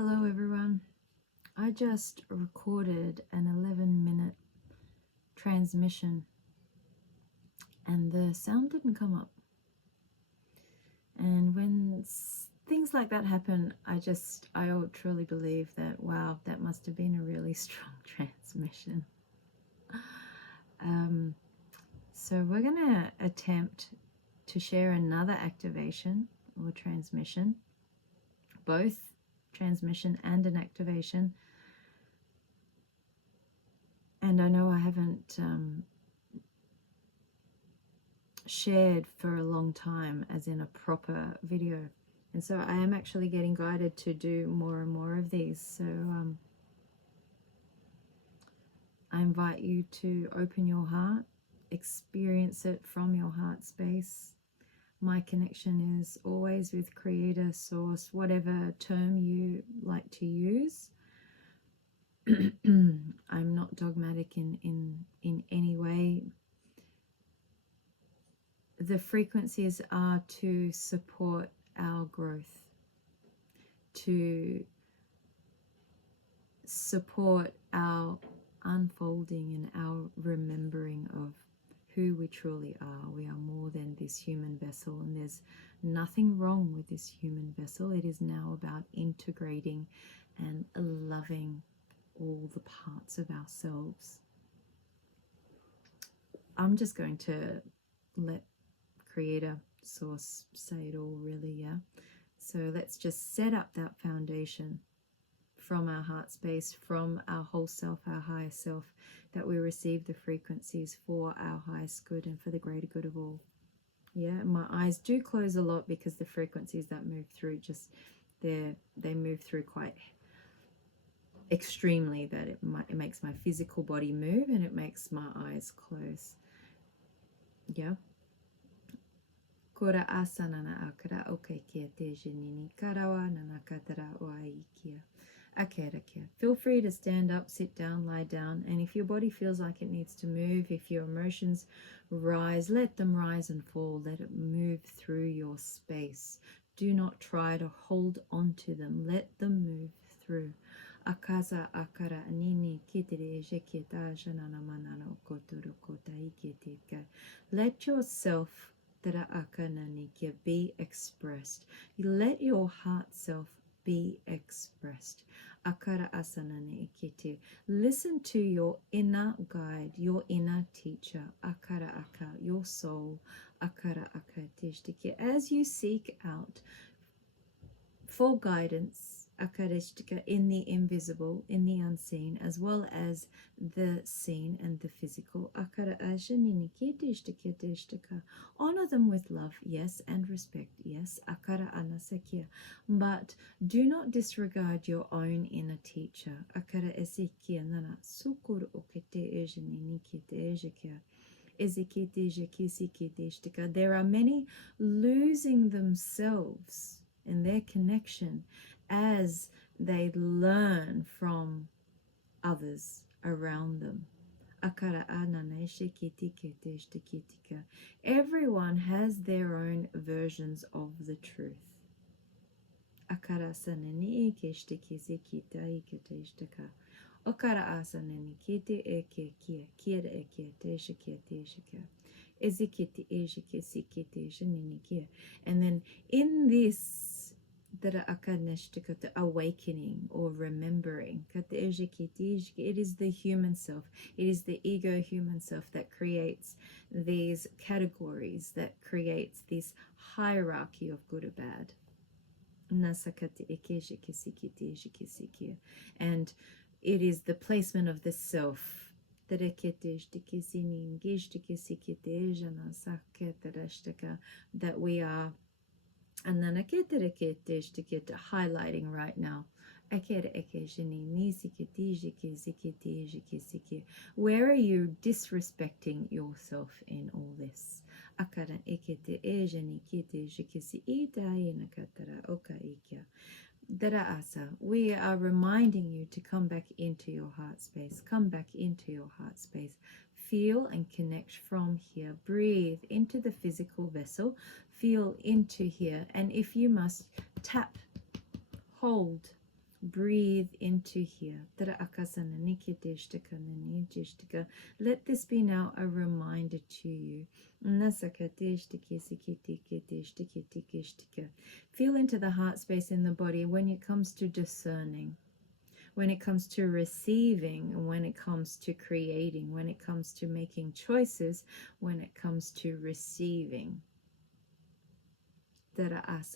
Hello everyone. I just recorded an 11-minute transmission and the sound didn't come up. And when things like that happen, I truly believe that, wow, that must have been a really strong transmission. So we're going to attempt to share another activation or transmission, both transmission and an activation. And I know I haven't shared for a long time as in a proper video, and so I am actually getting guided to do more and more of these. So I invite you to open your heart, experience it from your heart space. My connection is always with Creator, Source, whatever term you like to use. I'm not dogmatic in any way. The frequencies are to support our growth, to support our unfolding and our remembering of who we truly are. We are more than this human vessel, and there's nothing wrong with this human vessel. It is now about integrating and loving all the parts of ourselves. I'm just going to let Creator, Source say it all, really, yeah? So let's just set up that foundation from our heart space, from our whole self, our higher self, that we receive the frequencies for our highest good and for the greater good of all. Yeah, my eyes do close a lot because the frequencies that move through they move through quite extremely, that it makes my physical body move and it makes my eyes close. Yeah. Kora asanana akara oke kia te jinini karawa nana katara oaikia. Akera. Feel free to stand up, sit down, lie down, and if your body feels like it needs to move, if your emotions rise, let them rise and fall. Let it move through your space. Do not try to hold on to them. Let them move through. Akaza akara nini kitere jekita janana manano kotoro kotai kitika. Let yourself be expressed. Let your heart self be expressed. Akara asanane ikite. Listen to your inner guide, your inner teacher. Akara aka, your soul. Akara aka tishtike. As you seek out for guidance, akarishtika, in the invisible, in the unseen, as well as the seen and the physical. Akara ajanini kitishtika tishtika. Honor them with love, yes, and respect, yes. Akara anasakia. But do not disregard your own inner teacher. Akara esikia nana sukur okete ejanini kite ejakia. There are many losing themselves in their connection as they learn from others around them. Everyone has their own versions of the truth. And then in this the awakening or remembering, it is the human self, it is the ego human self that creates these categories, that creates this hierarchy of good or bad. And it is the placement of the self that we are highlighting right now. Where are you disrespecting yourself in all this? We are reminding you to come back into your heart space. Come back into your heart space. Feel and connect from here. Breathe into the physical vessel. Feel into here. And if you must, tap, hold, Breathe into here. Let this be now a reminder to you. Feel into the heart space in the body when it comes to discerning, when it comes to receiving, when it comes to creating, when it comes to making choices, when it comes to receiving. Yes,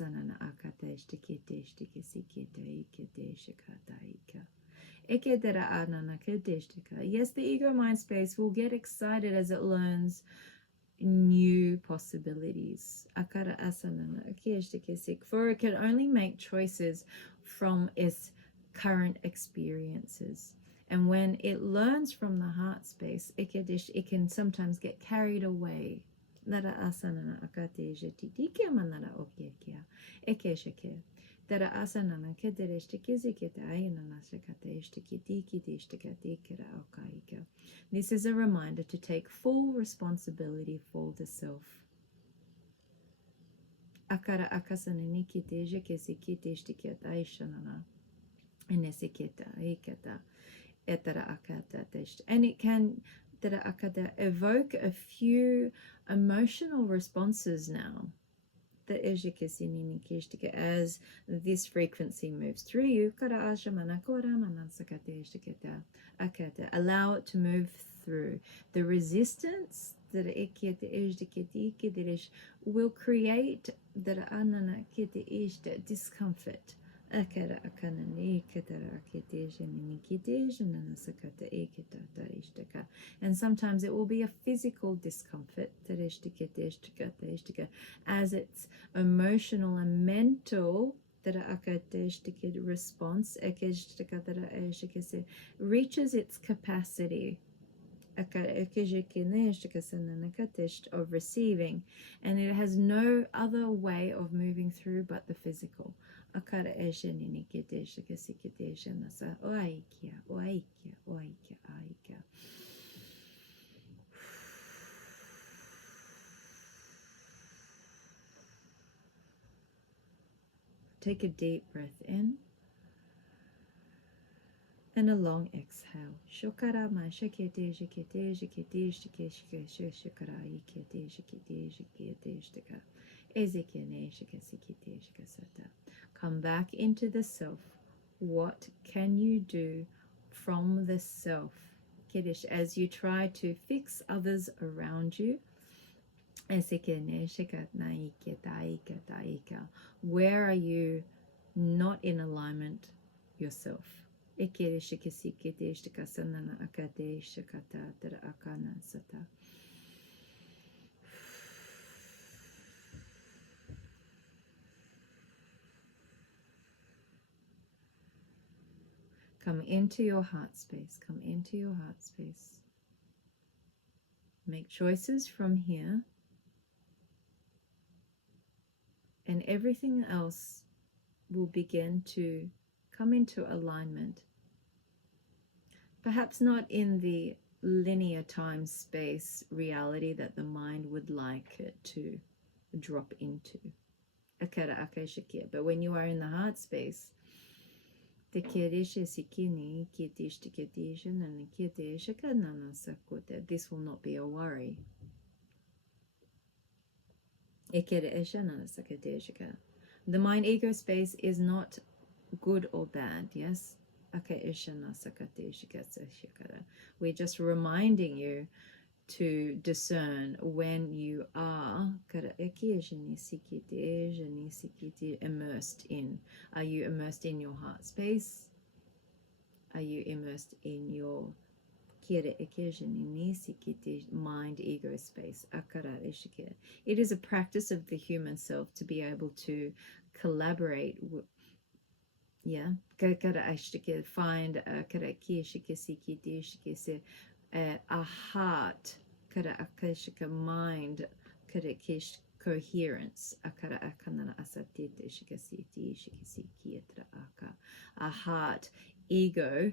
the ego mind space will get excited as it learns new possibilities. For it can only make choices from its current experiences. And when it learns from the heart space, it can sometimes get carried away. Lara asana akate jetitike manara okekia. Ekesheke. Tara asana kedereshtike ziketa ayana nashakate ishtikitiki dishtikadikera okaika. This is a reminder to take full responsibility for the self. Akara akasana nikite jekesikite ishtiketa aishanana. Inesiketa iketa. Etara akata tesh. And it can evoke a few emotional responses now as this frequency moves through you. Allow it to move through. The resistance that will create discomfort. And sometimes it will be a physical discomfort as its emotional and mental response reaches its capacity of receiving, and it has no other way of moving through but the physical. Take a deep breath in and a long exhale. Come back into the self. What can you do from the self? As you try to fix others around you, where are you not in alignment yourself? Come into your heart space. Come into your heart space. Make choices from here. And everything else will begin to come into alignment. Perhaps not in the linear time space reality that the mind would like it to drop into. But when you are in the heart space, this will not be a worry. The mind ego space is not good or bad, yes? We're just reminding you to discern when you are immersed in. Are you immersed in your heart space? Are you immersed in your mind ego space? It is a practice of the human self to be able to collaborate find a heart mind coherence, a heart ego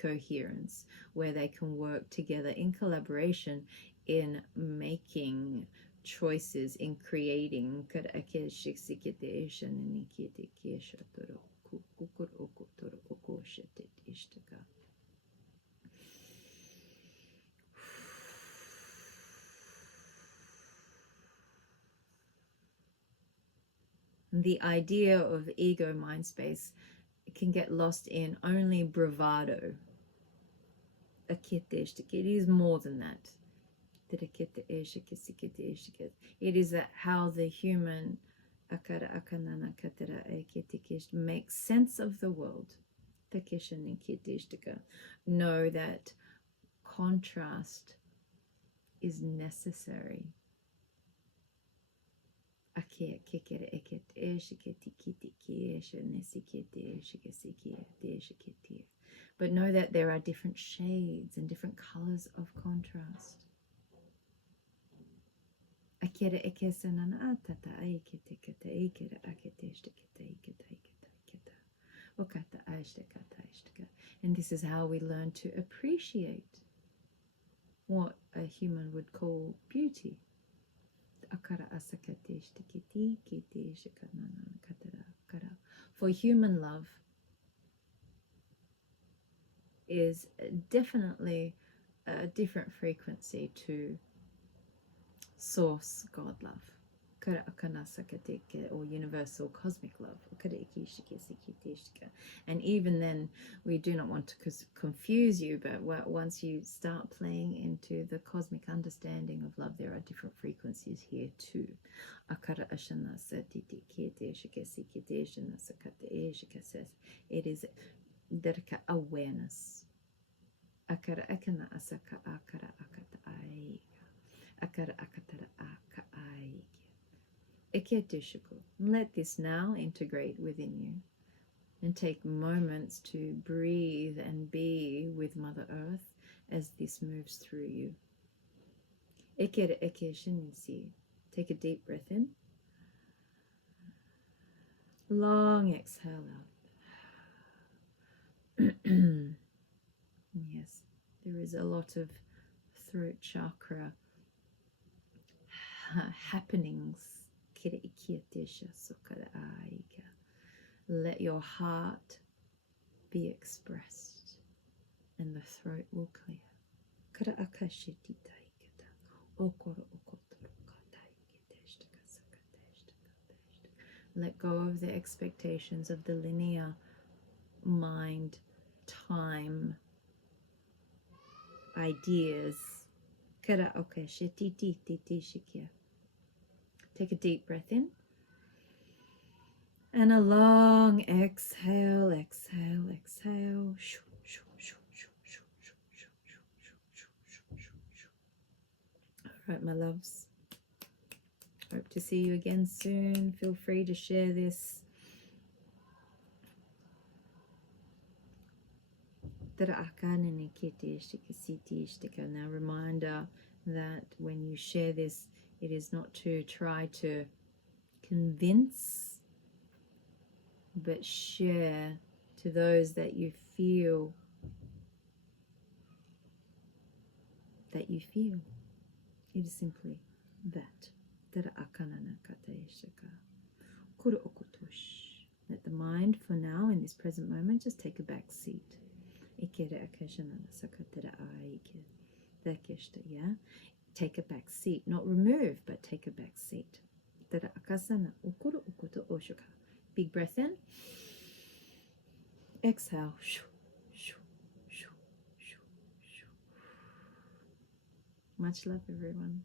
coherence, where they can work together in collaboration in making choices in creating. The idea of ego mind space can get lost in only bravado. It is more than that. It is that how the human makes sense of the world. Know that contrast is necessary. But know that there are different shades and different colors of contrast. And this is how we learn to appreciate what a human would call beauty. For human love is definitely a different frequency to source God love, or universal cosmic love. And even then, we do not want to confuse you, but once you start playing into the cosmic understanding of love, there are different frequencies here too. It is awareness. Let this now integrate within you and take moments to breathe and be with Mother Earth as this moves through you. Take a deep breath in. Long exhale out. Yes, there is a lot of throat chakra happenings. Let your heart be expressed and the throat will clear. Let go of the expectations of the linear mind, time, ideas. Take a deep breath in. And a long exhale, exhale, exhale. All right, my loves. Hope to see you again soon. Feel free to share this. Now, reminder that when you share this, it is not to try to convince, but share to those that you feel It is simply that. Let the mind for now in this present moment just take a back seat. Yeah? Take a back seat, not remove, but take a back seat. Big breath in. Exhale. Much love, everyone.